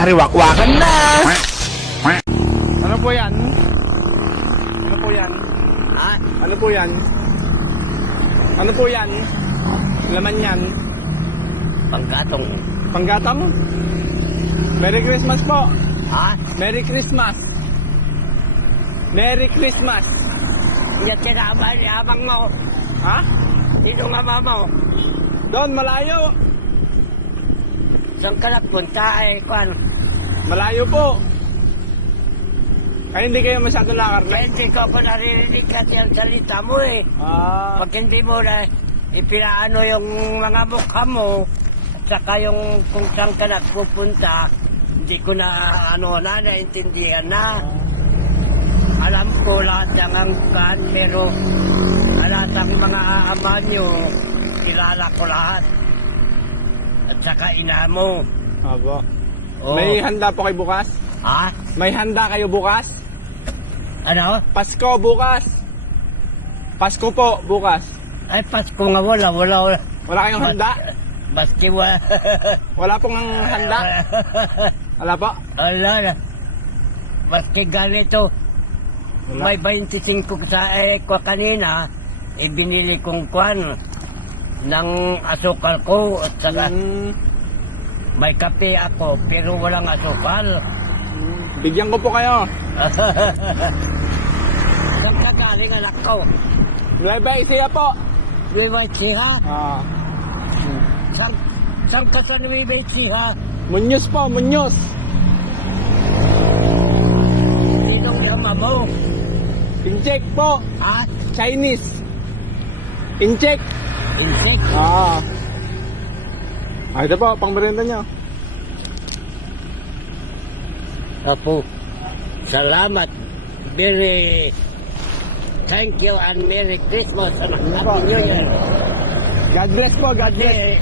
Sariwakwakan na! Ano po yan? Ano po yan? Ha? Ano po yan? Ano po yan? Laman yan? Panggatong. Panggatang? Merry Christmas po! Ha? Merry Christmas! Merry Christmas! Hindi kinabal yabang mo. Ha? Sino nga mama mo? Doon, malayo! Saan ka nagpunta ay kwan? Malayo po! Kaya hindi kayo masyado nakarne? Kaya hindi ko pa naririnig kasi ang salita mo eh. Ah, Pag hindi mo na ipinaano yung mga mukha mo, at saka yung kung saan ka nagpupunta, hindi ko na naintindihan na. Alam ko lahat ng angkan, pero lahat ng mga aama nyo, kilala ko lahat. At saka ina mo. abo. Oh. May handa po kayo bukas? Ha? May handa kayo bukas? Ano? Pasko bukas! Pasko po, bukas. Ay, Pasko nga wala. Wala kayong handa? Baski wala. Wala pong handa? Wala po? Wala na. Baski ganito. Wala. May 25 sa ko kanina, ibinili kong kwan ng asukal ko at saka Mm, may kape ako pero walang asukal. bigyan ko po kayo. Saan ka galing anak ko? Nueva Ecija po. Nueva Ecija? Ah, Saan ka sa Nueva Ecija? Muñoz po, Muñoz. Sinong nama mo? Incheck po. Ha? Chinese. Incheck. Insect? Ah. Ah, ito po, pang merienda nyo. Apo, salamat. Thank you and Merry Christmas and Happy New Year. God bless po, God bless.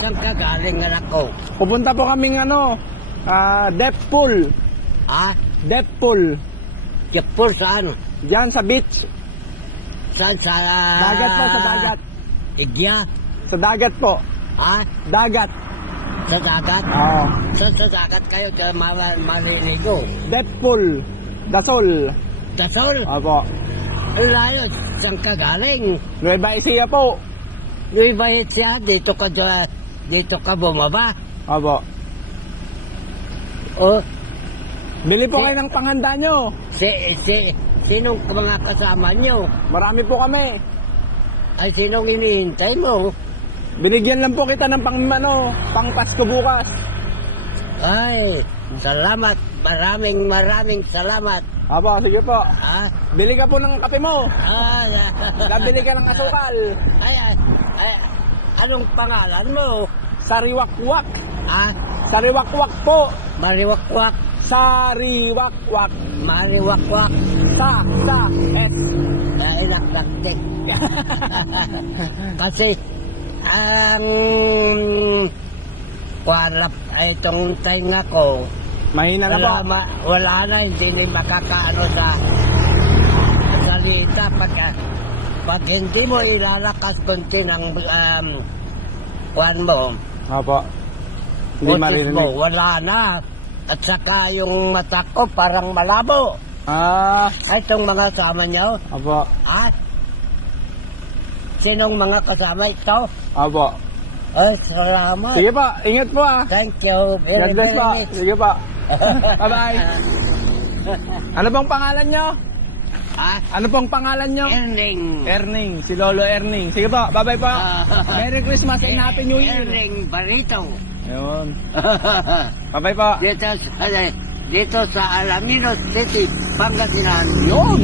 Saan ka galing anak ko? Pupunta po kaming Deep Pool. Ha? Deep Pool. Japur saan? Diyan sa beach. Saan sa... Dagat po, sa dagat. Igya? Sa dagat po. Ha? Dagat. Sa dagat? Oo. Saan sa dagat kayo maliligo? Deep Pool. Dasol. Dasol? Opo. Ang layo, saan ka galing? Nueva Ecija po. Nueva Ecija, dito ka bumaba. Opo. O, Bili po kayo ng panghanda nyo. sinong mga kasama nyo? Marami po kami. Ay, sinong inihintay mo? Binigyan lang po kita ng pang Pasko bukas. Ay, salamat. Maraming salamat. Opo, sige po. Ha? Bili ka po ng kape mo. Ay, Nabili ka ng asukal. ay, anong pangalan mo? Sariwakwak. Ha? Sariwakwak po. Mariwakwak. Sariwakwak. Mariwakwak. Sa S. Ay, nakakit. Kasi, ang walap ay itong tainga ko, Mahina na po. wala na, hindi na makakaano sa salita pag hindi mo ilalakas konti ng kwan mo, Opo. Hindi boses maririnig. mo, wala na. At saka yung mata ko parang malabo. Ah, Ay, itong mga kasama niyo, opo. sinong mga kasama ito? Opo. Ay, salamat. Sige po, ingat po ah. Thank you. God bless po. Sige po. Bye-bye. Ano pong pangalan nyo? Ano pong pangalan nyo? Erling. Erning, si Lolo Erning. Sige po, bye-bye po. Merry Christmas and Happy New Year. Erling Barito. Ayun. Bye-bye po. Dito sa Alaminos City, Pangasinan. Yun.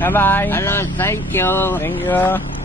Bye-bye. Hello, thank you. Thank you.